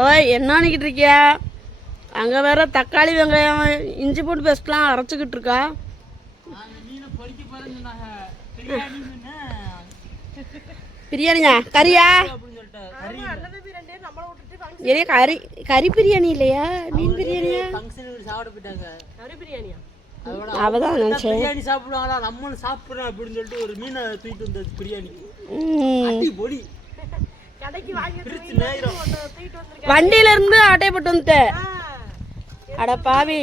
ஓய் என்ன நினைக்கிட்டு இருக்கியா? அங்கே வேற தக்காளி வெங்காயம் இஞ்சி போட்டு பேஸ்ட்லாம் அரைச்சிக்கிட்டு இருக்கா. பிரியாணியா? கறியா? ஏ கறி கறி பிரியாணி இல்லையா? மீன் பிரியாணியா? அவதான் நினைச்சேன் பிரியாணி சாப்பிடுவாங்களா நம்மளும் சாப்பிடுறோம் அப்படின்னு சொல்லிட்டு ஒரு மீனை தூக்கிட்டு வந்தது பிரியாணி. பொடி வண்டியில இருந்து ஆட்டையை போட்டு வந்துட்டேன். அட பாவி,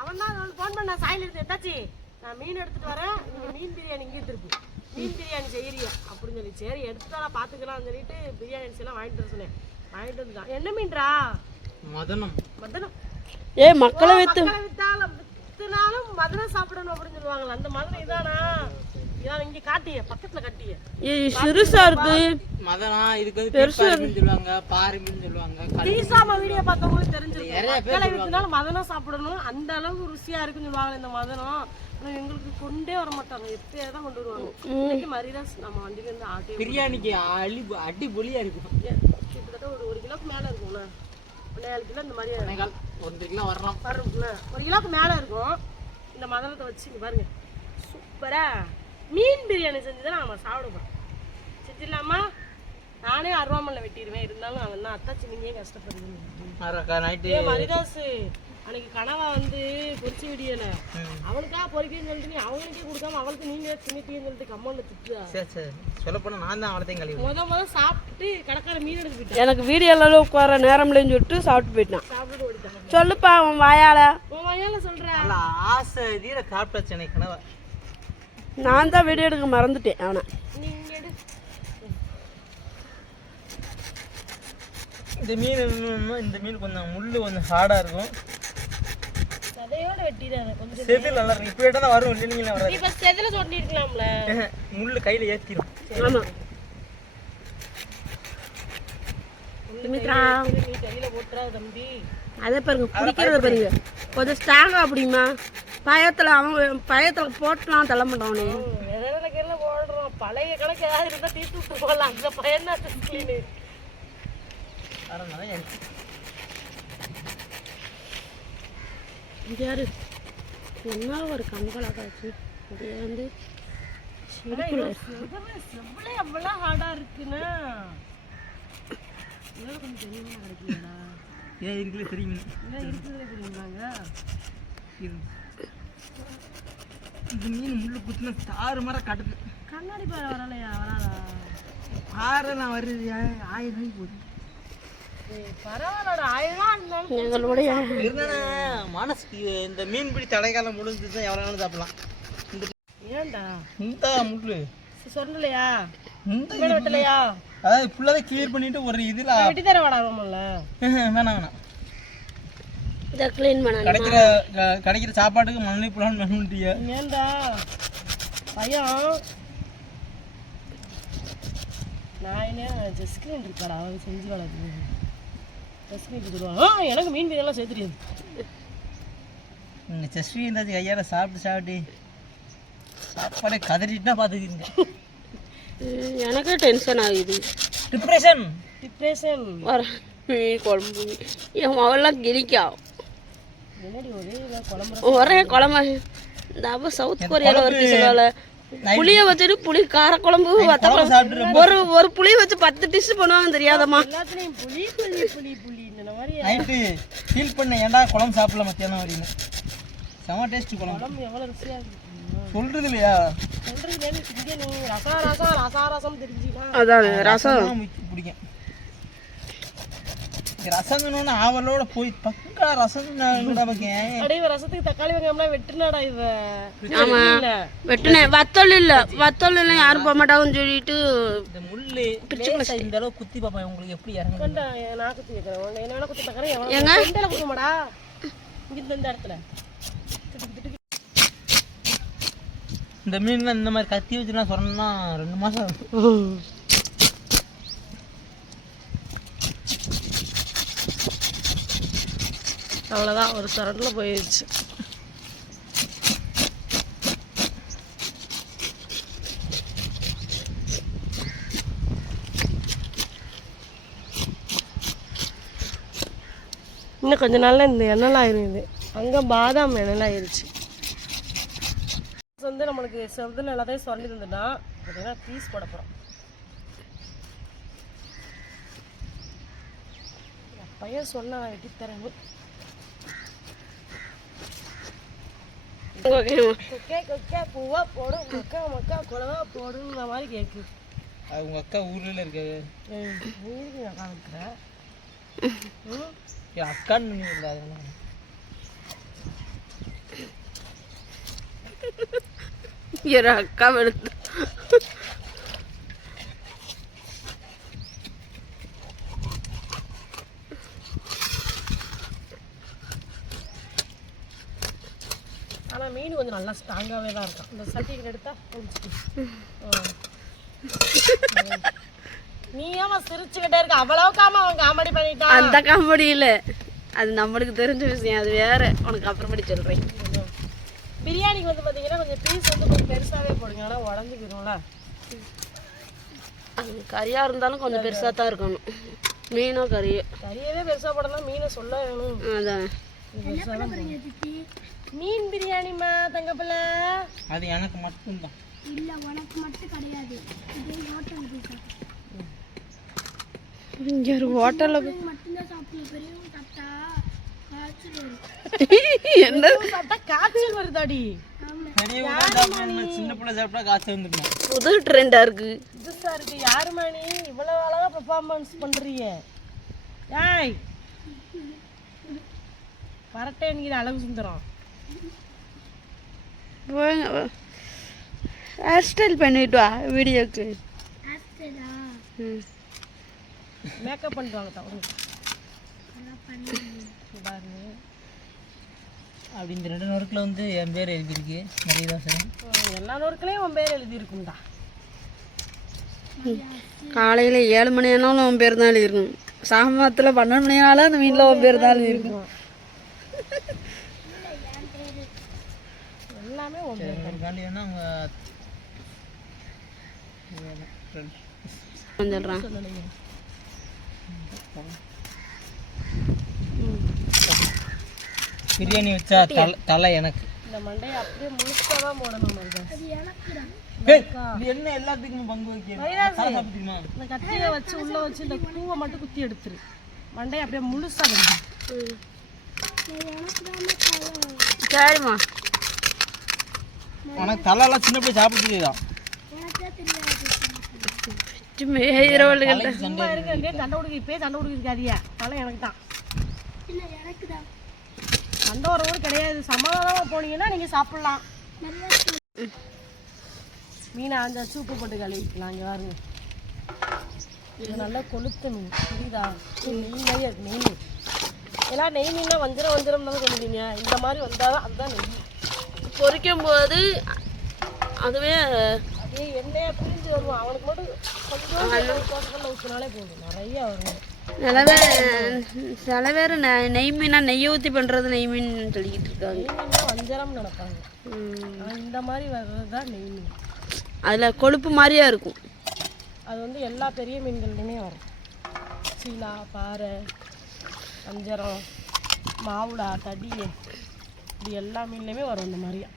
அவன் தான் ஃபோன் பண்ண சாயில இருந்து எத்தாச்சி நான் மீன் எடுத்துட்டு வரேன், நீங்க மீன் பிரியாணி இங்கே இருக்கு, மீன் பிரியாணி செய்யறியா அப்படின்னு சொல்லி. சரி எடுத்துட்டா பாத்துக்கலாம்னு சொல்லிட்டு பிரியாணி எல்லாம் வாங்கிட்டு வர சொன்னேன். வாங்கிட்டு வந்துட்டான். என்ன மீன்றா? மதனம். மதனம் ஏ மக்களை வித்தாலும் மதனம் சாப்பிடணும் அப்படின்னு சொல்லுவாங்களா? அந்த மதனம் இதானா? இதான் இங்க காட்டிய பக்கத்துல கட்டிய சிறுசா இருக்கு மதனா. இதுக்கு பெருசா சொல்லுவாங்க, பாருங்கன்னு சொல்லுவாங்க. தீசாம வீடியோ பார்த்தவங்களுக்கு தெரிஞ்சிருக்கும். மக்களை வித்தாலும் மதனம் சாப்பிடணும், அந்த அளவுக்கு ருசியா இருக்குன்னு சொல்லுவாங்க இந்த மதனம். எங்களுக்கு கொண்டே வர மாட்டாங்க, எப்பயே தான் கொண்டு வருவாங்க. இன்னைக்கு மரியாதை நம்ம வண்டியில இருந்து ஆட்டே பிரியாணிக்கு அடி பொலியா இருக்கும். கிட்டத்தட்ட ஒரு கிலோக்கு மேல இருக்கும்ல, 4 கிலோ இந்த மாதிரி 1 கிலோ வரலாம் வரும்ல, 1 கிலோக்கு மேல இருக்கும். இந்த மதனத்தை வச்சு இங்க பாருங்க, சூப்பரா மீன் பிரியாணி செஞ்சுதான் நம்ம சாப்பிட போறோம். செஞ்சிடலாமா? நானே அருவாமல்ல வெட்டிடுவேன், இருந்தாலும் அவன் தான் அத்தாச்சி நீங்க ஏன் கஷ்டப்படுறீங்க? மரிதாசு அன்னைக்கு கனவா வந்து பொரிச்சு விடியல, அவனுக்கா பொறிக்கன்னு சொல்லிட்டு நீ அவனுக்கே கொடுக்காம அவளுக்கு நீங்க தின்னுட்டீங்கன்னு சொல்லிட்டு கம்மல்ல திட்டுதா. சொல்ல போனா நான் தான் அவளத்தையும் கழுவி முத சாப்பிட்டு கடைக்கார மீன் எடுத்து போயிட்டான். எனக்கு வீடியோல உட்கார நேரம் இல்லைன்னு சொல்லிட்டு சாப்பிட்டு போயிட்டான். சாப்பிட்டு ஓடிட்டான். சொல்லுப்பா உன் வாயால. உன் வாயால சொல்றேன். ஆசை தீர சாப்பிட்டாச்சு எனக்கு கனவா. நான் தான் வீடியோ எடுக்க மறந்துட்டேன் அவனை. நீங்க எடு. இந்த மீன் கொஞ்சம் முள்ளு கொஞ்சம் ஹார்டா இருக்கும். சதையோட வெட்டிடாத கொஞ்சம். செதில் நல்லா இருக்கு. இப்படியே தான் வரும் இல்லீங்களா வராது. இப்ப செதில சொட்டி இருக்கலாம்ல. முள்ளு கையில ஏத்திரும். ஆமா. திமித்ரா நீ கையில போட்றா தம்பி. அதே பாருங்க பிடிக்கிறத பாருங்க. கொஞ்சம் ஸ்ட்ராங்கா அப்படிமா. பயத்துல போட்டலாம் தள்ள மாட்டானே. எதனால கையில போடுறோம். பழைய கணக்கு ஏதாவது இருந்தா தீட்டு விட்டு போகலாம். அந்த பையன் தான் கிளீனு. யாரு என்ன ஒரு கண்களாச்சு அப்படியே வந்து எவ்வளோ ஹார்டா இருக்குன்னா கொஞ்சம் தெரியுமா கிடைக்கலடா. ஏன் இருக்குல்ல தெரியுங்க, இருக்குதுல தெரியுமாங்க. இந்த மீன் முள்ளு குத்துனா தாறு மர கட்டுது. கண்ணாடி பாரு வரலையா? வராதா? ஆறெல்லாம் வருது. 1000 ரூபாய்க்கு போகுது. பரவாயில்லடா, 1000 எங்களுடைய மனசுக்கு இந்த மீன் பிடி தடைக்காலம் முடிஞ்சுதான் எவ்வளோ சாப்பிடலாம். ஏன்டா இந்த முள்ளு சொன்னலையா? வெட்டலையா? அதாவது ஃபுல்லாவே கிளியர் பண்ணிட்டு ஒரு இதுல வெட்டி தர வாடாமல்ல. வேணாம் இத க்ளீன் பண்ணணும். கிடைக்கிற சாப்பாட்டுக்கு மண்ணி புலான்னு பண்ணிட்டியா? ஏன்டா பையன் நான் என்ன ஜஸ்கிரீன் இருக்காடா, அவன் செஞ்சு வளர்க்கு ஜஸ்கிரீன் கொடுவான். எனக்கு மீன் இதெல்லாம் சேர்த்துறியாது. நீங்கள் ஜஸ்வி இருந்தாச்சு கையால் சாப்பிட்டு சாப்பாடே கதறிட்டுனா பார்த்துக்கிங்க. எனக்கு டென்ஷன் ஆகுது. டிப்ரெஷன் வர மீன் குழம்பு என் மவெல்லாம் கிளிக்கா ஒரே குழம்பு. இந்த அவ சவுத் கொரியால ஒருத்தி சொல்லுவாள், புளிய வச்சுட்டு புளி கார குழம்பு ஒரு புளி வச்சு 10 டிஷ் பண்ணுவாங்க தெரியாதம்மா. எல்லாத்துலயும் புளி புளி புளி புளி இந்த மாதிரி நைட்டு ஃபீல் பண்ண ஏன்டா குழம்பு சாப்பிடல மத்தியானம் வரையும். செம டேஸ்ட் குழம்பு. எவ்வளோ ருசியாக இருக்கு சொல்றது இல்லையா? சொல்றது இங்கே நீ ரசம் தெரிஞ்சுக்கலாம். அதான் ரசம் பிடிக்கும். ரசம் ஆவலோட போய் பக்கா ரசம் ரசத்துக்கு தக்காளி வெங்காயம்லாம் வெட்டுனாடா இவ. ஆமா வெட்டுனேன். வத்தல் இல்ல யாரும் போக மாட்டாங்கன்னு சொல்லிட்டு இந்த முள்ளு இந்த அளவு குத்தி பாப்பா உங்களுக்கு எப்படி இறங்க. நான் குத்தி வைக்கிறேன், என்ன வேணா குத்தி பார்க்கறேன். குத்துமாடா இங்க இந்த இடத்துல. இந்த மீன்லாம் இந்த மாதிரி கத்தி வச்சுலாம் சொன்னா 2 மாசம் ஆகும். அவ்வளோதான், ஒரு சரண்டில் போயிடுச்சு. இன்னும் கொஞ்ச நாள்ல இந்த எண்ணெய்லாம் ஆயிரும். இது அங்கே பாதாம் எண்ணெய்லாம் ஆயிருச்சு. வந்து நம்மளுக்கு செவதுன்னு எல்லாத்தையும் சொல்லி தந்துட்டா பார்த்தீங்கன்னா பீஸ் போட போகிறோம். பையன் சொன்னா வெட்டி தரேன். கொக்கே கொக்கே பூவா போடும் மக்கா மக்கா குழவா போடுங்கிற மாதிரி கேட்கு. அது உங்கள் அக்கா ஊரில் இருக்காது. ஊருக்கு அக்கா இருக்கிறேன் அக்கான்னு அக்கா எடுத்து ஆனால் மீன் கொஞ்சம் நல்லா ஸ்ட்ராங்காகவே தான் இருக்கும். இந்த சட்டிக்கிட்ட எடுத்தா நீ ஏமா சிரிச்சுக்கிட்டே இருக்க? அவ்வளவுக்காம அவன் காமெடி பண்ணிட்டான். அந்த காமெடி இல்லை, அது நம்மளுக்கு தெரிஞ்ச விஷயம், அது வேற. உனக்கு அப்புறமேட்டு சொல்கிறேன். பிரியாணிக்கு வந்து பார்த்தீங்கன்னா கொஞ்சம் பீஸ் வந்து கொஞ்சம் பெருசாகவே போடுங்க, ஆனால் உடஞ்சிக்கிறோம்ல. அது கறியாக இருந்தாலும் கொஞ்சம் பெருசாக தான் இருக்கணும். மீனோ கறியோ. கறியவே பெருசாக போடலாம், மீனை சொல்ல வேணும். அதான் மீன் பிரியாணிமா தங்கப்பிள்ள. அது எனக்கு மட்டும்தான். இல்லை உனக்கு மட்டும் கிடையாது, இதே ஹோட்டல் போய் இங்கே ஒரு ஹோட்டலில் மட்டும்தான் சாப்பிடல. பெரியவங்க சாப்பிட்டா காய்ச்சல் வரும். என்ன சாப்பிட்டா காய்ச்சல் வருதாடி? சின்ன பிள்ளை சாப்பிட்டா காய்ச்சல் வந்துருமா? புது ட்ரெண்டாக இருக்கு. புதுசா இருக்கு. யாருமா நீ இவ்வளவு அழகா பெர்ஃபார்மன்ஸ் பண்றீங்க? ஏய் வரட்டே என்கிற அழகு சுந்தரம். ஹேர் ஸ்டைல் பண்ணிட்டு வா வீடியோக்கு. ஆஸ்டரா மேக்கப் பண்ணுவாங்க தவறு பாருங்க. அப்படி இந்த 2 நொறுக்கில் வந்து என் பேர் எழுதியிருக்கு மரியதாசன். எல்லா நொறுக்களையும் உன் பேர் எழுதியிருக்கும்டா. காலையில் 7 மணி ஆனாலும் உன் பேர் தான் எழுதியிருக்கும். சாமத்தில் 12 மணி ஆனாலும் அந்த வீட்டில் உன் பேர் தான் எழுதியிருக்கும். எல்லாமே உன் பேர். ஒரு காண்டி வேணா அவங்க சொல்கிறான். பிரியாணி வச்சா தலை எனக்கு. இந்த மண்டையை அப்படியே முழுசாக தான் போடணும். அது எனக்கு தான். என்ன எல்லாத்துக்கும் பங்கு வைக்கணுமா? இந்த கத்தியை வச்சு உள்ள வச்சு இந்த பூவை மட்டும் குத்தி எடுத்துரு. மண்டையை அப்படியே முழுசா வந்து சரிம்மா. உனக்கு தலையெல்லாம் சின்ன பிள்ளை சாப்பிட்டு தான் எனக்கே தெரியாது. மேயிரவள்கிட்ட சும்மா இருக்க சண்டை கொடுக்க. இப்பயே சண்டை கொடுக்காதியா? தலை எனக்கு தான். இல்லை எனக்கு தான். சண்டை வரவும் கிடையாது. சமாதானமாக போனீங்கன்னா நீங்கள் சாப்பிட்லாம். மீனை அந்த சூப்பு போட்டு கழுவிக்கலாம். இங்கே பாருங்க, இது நல்லா கொளுத்த மீன் புரியுதா? நெய் நிறைய இருக்கு. நெய் மீன் எல்லாம் நெய் மீன்னா வஞ்சிரம் வஞ்சிரம் தானே சொல்லுவீங்க. இந்த மாதிரி வந்தால் தான் அதுதான் நெய். பொரிக்கும் போது அதுவே அப்படியே எண்ணெயை பிரிஞ்சு வருவான். அவனுக்கு மட்டும் கொஞ்சம் ஊற்றினாலே போதும், நிறைய வரும். சில பேர் நெய் மீனா நெய் ஊற்றி பண்ணுறது நெய் மீன் சொல்லிக்கிட்டு இருக்காங்க. நெய் மீன்னா வஞ்சரம் நினைப்பாங்க. ஆனால் இந்த மாதிரி வர்றது தான் நெய் மீன். அதில் கொழுப்பு மாதிரியா இருக்கும். அது வந்து எல்லா பெரிய மீன்கள்லையுமே வரும். சீலா, பாறை, வஞ்சரம், மாவுடா, தடி, இப்படி எல்லா மீன்லையுமே வரும் இந்த மாதிரியா.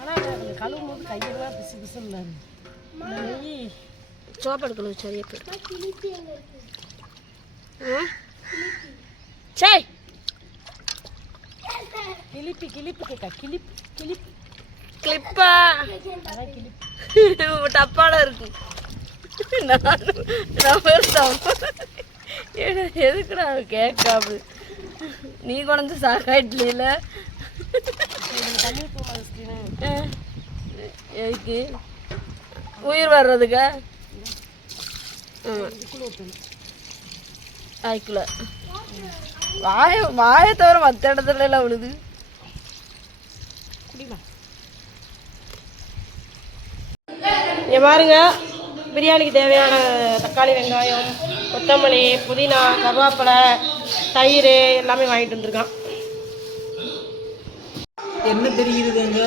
ஆனால் அதில் கழுவும் போது கையெல்லாம் பிசு பிசுன்னு நெய் சோப்பு எடுக்கணும். சரியா போய் கிழிச்சி எங்கே இருக்கு? சரி கிளிப்பி கிளிப்பு கேட்கா. கிளிப்பு கிளிப்பு கிளிப்பா அதான் கிளிப்பு. டப்பால இருக்கு. எதுக்குடா கேட்காது? நீ கொண்டு சாக்காயிட்ல தண்ணி பூ ஸ்கிரீனு எதுக்கு? உயிர் வர்றதுக்கா? ஆயிக்குள்ள வாயை தவிர மற்ற இடத்துல எல்லாம் விழுது. இங்கே பாருங்க, பிரியாணிக்கு தேவையான தக்காளி, வெங்காயம், கொத்தமல்லி, புதினா, கருவேப்பிலை, தயிர் எல்லாமே வாங்கிட்டு வந்திருக்கான். என்ன தெரியுதுங்க?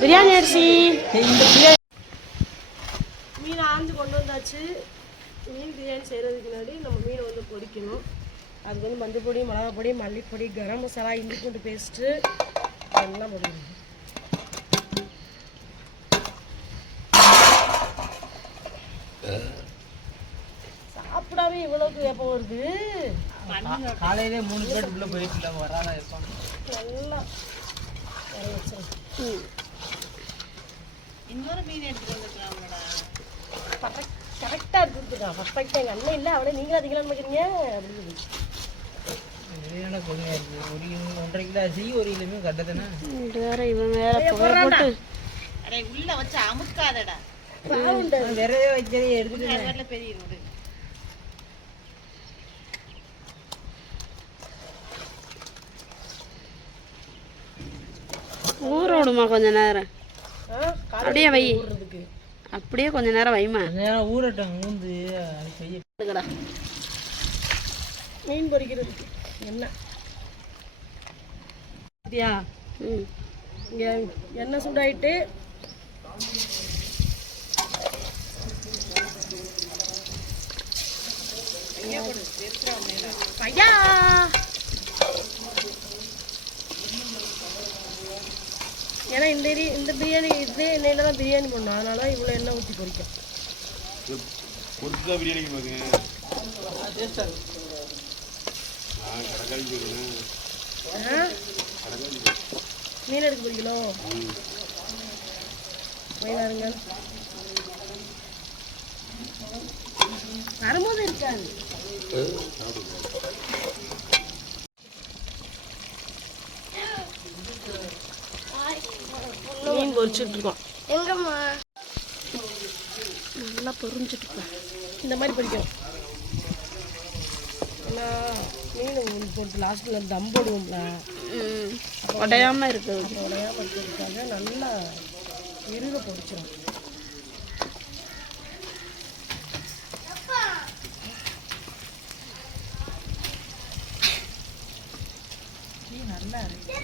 பிரியாணி அரிசி. இந்த பிரியாணி மீன் ஆஞ்சு கொண்டு வந்தாச்சு. மீன் பிரியாணி செய்கிறதுக்கு முன்னாடி நம்ம மீனை வந்து பொரிக்கணும். அதுக்கு வந்து மஞ்சள் பொடி, மிளகா பொடி, மல்லிப்பொடி, கரம் மசாலா, இஞ்சி பூண்டு பேஸ்ட்டு எல்லாம் போடுவோம். சாப்பிடாம இவ்வளவுக்கு எப்போ வருது? காலையிலே 3 பிளேட் உள்ள போயிட்டு வராதான் இருப்பாங்க. எல்லாம் வச்சிடும். இன்னொரு மீன் எடுத்துட்டு வந்துருக்காங்களா? கரெக்டாக எடுத்துருக்கான். பர்ஃபெக்டாக எங்கள் அண்ணன் இல்லை அவளே நீங்களும் அதிகமாக நினைக்கிறீங்க அப்படின்னு கொடுமையா இருக்கு. 1.5 கிலோ அரிசி 1 கிலோ மீன் கட்டதானே வேற இவன் வேற போட்டு உள்ள வச்சு அமுக்காதடா. விரைவே வைக்கிறதே எடுத்துட்டு பெரிய ரோடு ஊற விடுமா கொஞ்ச நேரம். அப்படியே வை, அப்படியே கொஞ்ச நேரம் வைமா. ஊறட்டும் ஊந்து அது செய்ய. மீன் பொரிக்கிறதுக்கு என்ன சரியா? இங்கே எண்ணெய் சூடாயிட்டு ஐயா ஏன்னா இந்த பிரியாணி இதே எண்ணெயில் தான் பிரியாணி பண்ணோம். அதனால தான் இவ்வளோ எண்ணெய் ஊற்றி பொரிக்கும். மீன் எடுக்க பொரிக்கணும். வயலாருங்க வரும்போது இருக்காது. மீன் பொரிச்சுட்டு இருக்கோம். எங்கம்மா நல்லா பொரிஞ்சுட்டு இருக்கோம். இந்த மாதிரி பொரிக்கணும். ஏன்னா மீன் போட்டு லாஸ்ட்டில் தம் போடுவோம்ல, உடையாம இருக்குது. உடையாமல் இருக்கிறதுக்காக நல்லா இருக பொரிச்சிடும். நல்லா இருக்கு.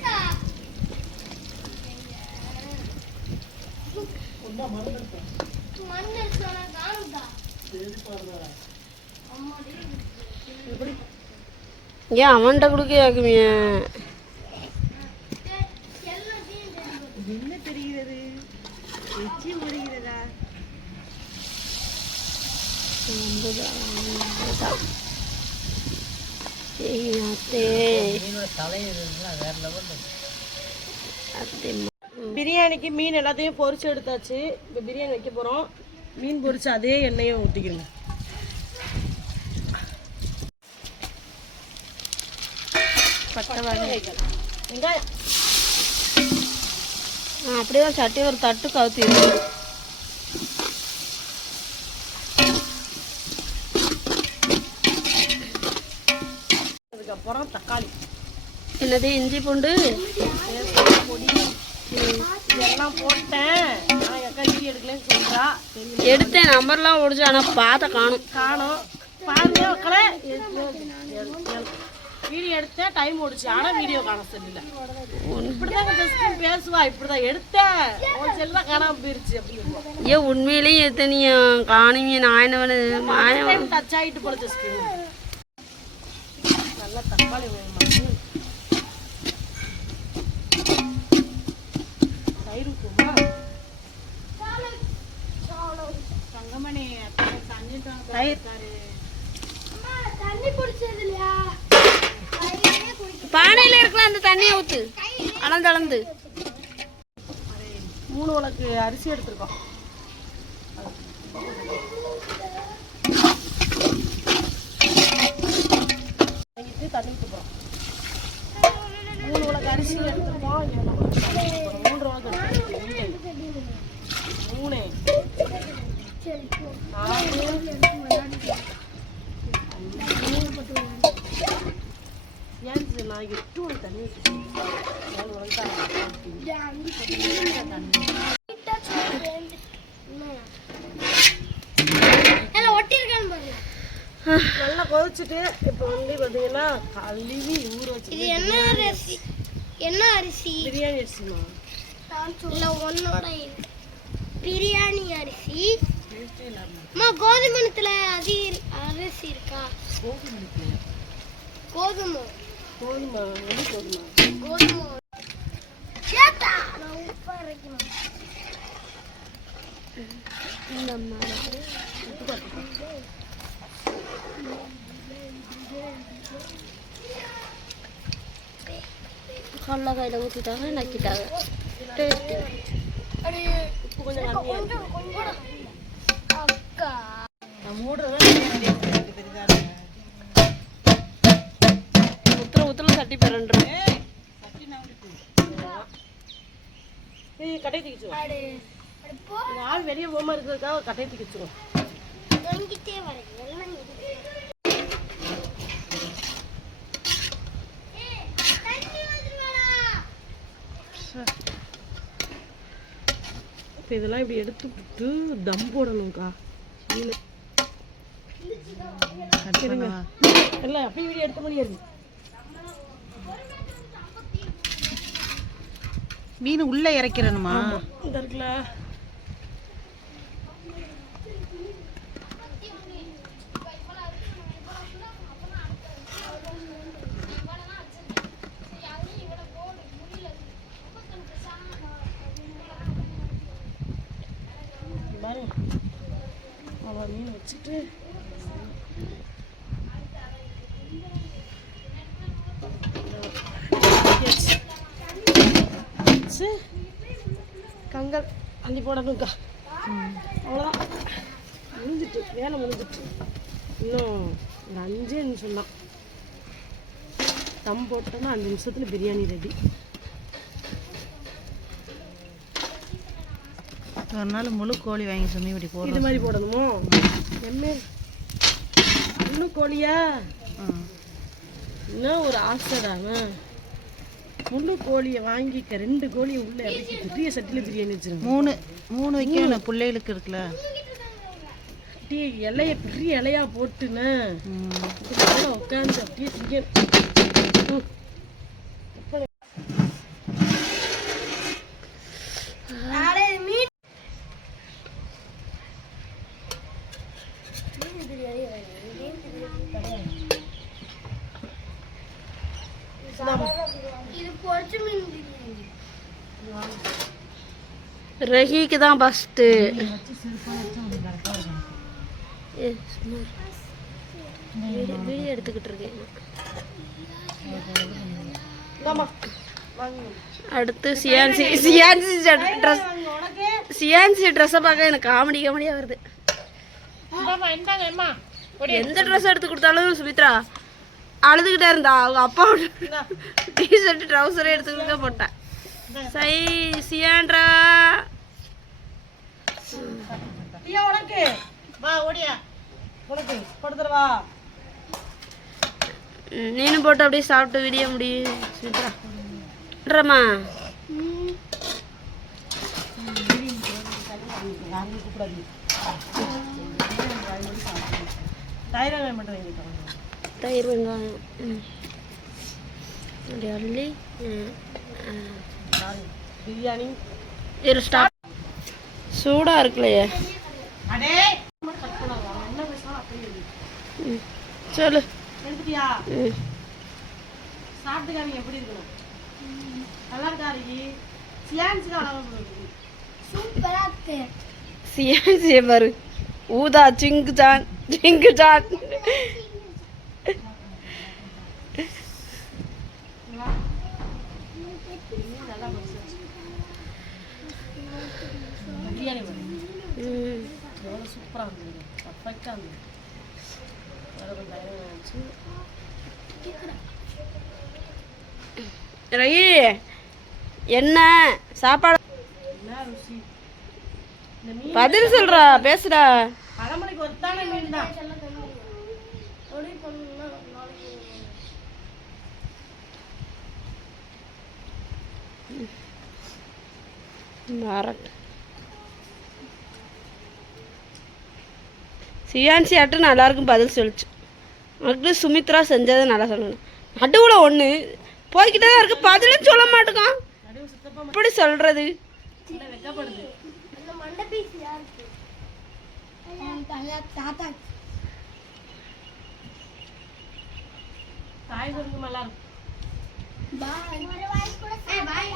ஏன் அவன்கிட்ட கொடுக்க கேட்குமிய? என்ன தெரிகிறது? எச்சி முடிகிறதா? பிரியாணிக்கு மீன் எல்லாத்தையும் பொரிச்சு எடுத்தாச்சு. இப்போ பிரியாணி வைக்க போகிறோம். மீன் பொரிச்சு அதே எண்ணெயை ஊற்றிக்கிறோங்க. வெங்காயம் அப்படியே ஒரு சட்டி ஒரு தட்டு கவுத்திடுவோம். அதுக்கப்புறம் தக்காளி, என்னது இஞ்சி பூண்டு பொடி இதெல்லாம் போட்டேன். நான் எக்கா வீடியோ எடுக்கலன்னு சொல்கிறா. எடுத்தேன், நம்பர்லாம் ஓடிச்சு. ஆனால் பார்த்த காணும் பாருங்க மக்களே. வீடியோ எடுத்தேன், டைம் ஓடிச்சு. ஆனால் வீடியோ காண சொல்லல. இப்படிதான் ஜஸ்ட் பேசுவா. இப்படிதான் எடுத்தேன், உன் செல்லு தான் காணாமல் போயிருச்சு அப்படின்னு. ஏன் உண்மையிலேயே எத்தனையும் காணுங்க? நாயனவனு மாயம் டச் ஆகிட்டு போல. ஜஸ்ட் நல்லா தக்காளி வேணுமா? தயிர் ஊற்றுமா? பானையில இருக்கலாம், அந்த தண்ணியை ஊத்து. அளந்து 3 உலக்கு அரிசி எடுத்துருக்கோம். தண்ணி ஊற்றுப்போம். 3 உலக்கு அரிசி எடுத்துருக்கோம். 3 உலக்கு எடுத்துருக்கோம். 3 ஏன் நான் 8 உலக்கு தண்ணி ஊற்றிட்டேன். நல்லா கொதிச்சுட்டு இப்போ வந்து பார்த்தீங்கன்னா கழுவி ஊற வச்சு. இது என்ன அரிசி? என்ன அரிசி? பிரியாணி அரிசிமா? இல்லை, உன்னோட பிரியாணி அரிசி. அம்மா கோதுமத்துல அரிசி இருக்கா? கோதுமை கோதுமை என்ன கோதுமை? கோதுமை சேத்தா நான் உப்பு அரைக்கணும். இந்த மாதிரி கடல கையில் ஊற்றிட்டாங்க நக்கிட்டாங்க. உப்பு கொஞ்சம் கம்மியாக இருக்கு. அக்கா உத்துல சட்டி பெறன்றோம். கட்டையை தூக்கிச்சுவோம். அடு அடு போ ஆள் வெளியே போகாம இருக்கிறதுக்காக ஒரு கட்டையை தூக்கிச்சுவோம். தொங்கிட்டே வரேன் எல்லாம் இப்போ இதெல்லாம் இப்படி எடுத்து விட்டு தம் போடணும்க்கா. இல்லை அப்படியே வீடியோ எடுத்த முடியாது. மீன் உள்ள இறக்கிறணுமா? இந்த இருக்குல்ல பாருங்க, அவ்வளோ மீன் வச்சுட்டு வச்சு கங்கல் அள்ளி போடணும்க்கா. அவ்வளோதான், முடிஞ்சிட்டு வேலை முடிஞ்சிட்டு. இன்னும் ஒரு 5 நிமிஷம் தான். தம் போட்டோன்னா 5 நிமிஷத்தில் பிரியாணி ரெடி. ஒரு நாள் முழு கோழி வாங்கி சொல்லி இப்படி போடுறோம். இது மாதிரி போடணுமோ? எம்மே இன்னும் கோழியா? இன்னும் ஒரு ஆசைடாண்ணா. முழு கோழியை வாங்கிக்க, 2 கோழியை உள்ள இறக்கி பெரிய சட்டியில் பிரியாணி வச்சிருங்க. 3 வைக்கணும் பிள்ளைகளுக்கு இருக்குல்ல. டீ இலைய பெரிய இலையா போட்டுன்னு உட்காந்து அப்படியே திங்கணும். இது பொரிச்ச மீன் பிரியாணி. ரஹிக்கு தான் ஃபஸ்ட்டு. வீடியோ எடுத்துக்கிட்டு இருக்கேன். அடுத்து சியான்சி ட்ரெஸ்ஸை பார்க்க எனக்கு காமெடியாக வருது. எந்த ட்ரெஸ் எடுத்து கொடுத்தாலும் சுமித்ரா அழுதுகிட்டே இருந்தா. அவங்க அப்பா டிஷர்ட் ட்ரௌசரே எடுத்துக்கிட்டு போட்டேன். சை சியான்றா உனக்கு வா ஓடியா உனக்கு கொடுத்துருவா. நீனும் போட்டு அப்படியே சாப்பிட்டு வீடியோ முடியும் சுமித்ராமா. தயிர் வெங்காயம் அப்படி அள்ளி பிரியாணி இரு ஸ்டார்ட். சூடாக இருக்குல்லையே. சொல்லு. எடுத்துட்டியா? சாப்பிட்டுக்காரங்க எப்படி இருக்கணும்? நல்லா இருக்காரு. சியான்சி தான் அழகா சூப்பரா இருக்கு. சியான்சியை பாரு. ஊதா சிங்கு ஜான். பிரியாணி எவ்வளோ சூப்பராக இருந்தது, பர்ஃபெக்டாக இருந்தது. ரஹி என்ன சாப்பாடு? பதில் சொல்றா, பேசுடா. அரைமணிக்கு ஒருத்தான மீன் தான். சியான்சி ஆட்டு நல்லா இருக்கும் பதில் சொல்லிச்சு. அதுக்கு சுமித்ரா செஞ்சதை நல்லா சொல்லணும். நடுவில் ஒன்று போய்கிட்டே தான் இருக்கு, பதிலும் சொல்ல மாட்டேங்கான். எப்படி சொல்றது? தாத்தா தாய் சொருக்கு நல்லா இருக்கும் பாய்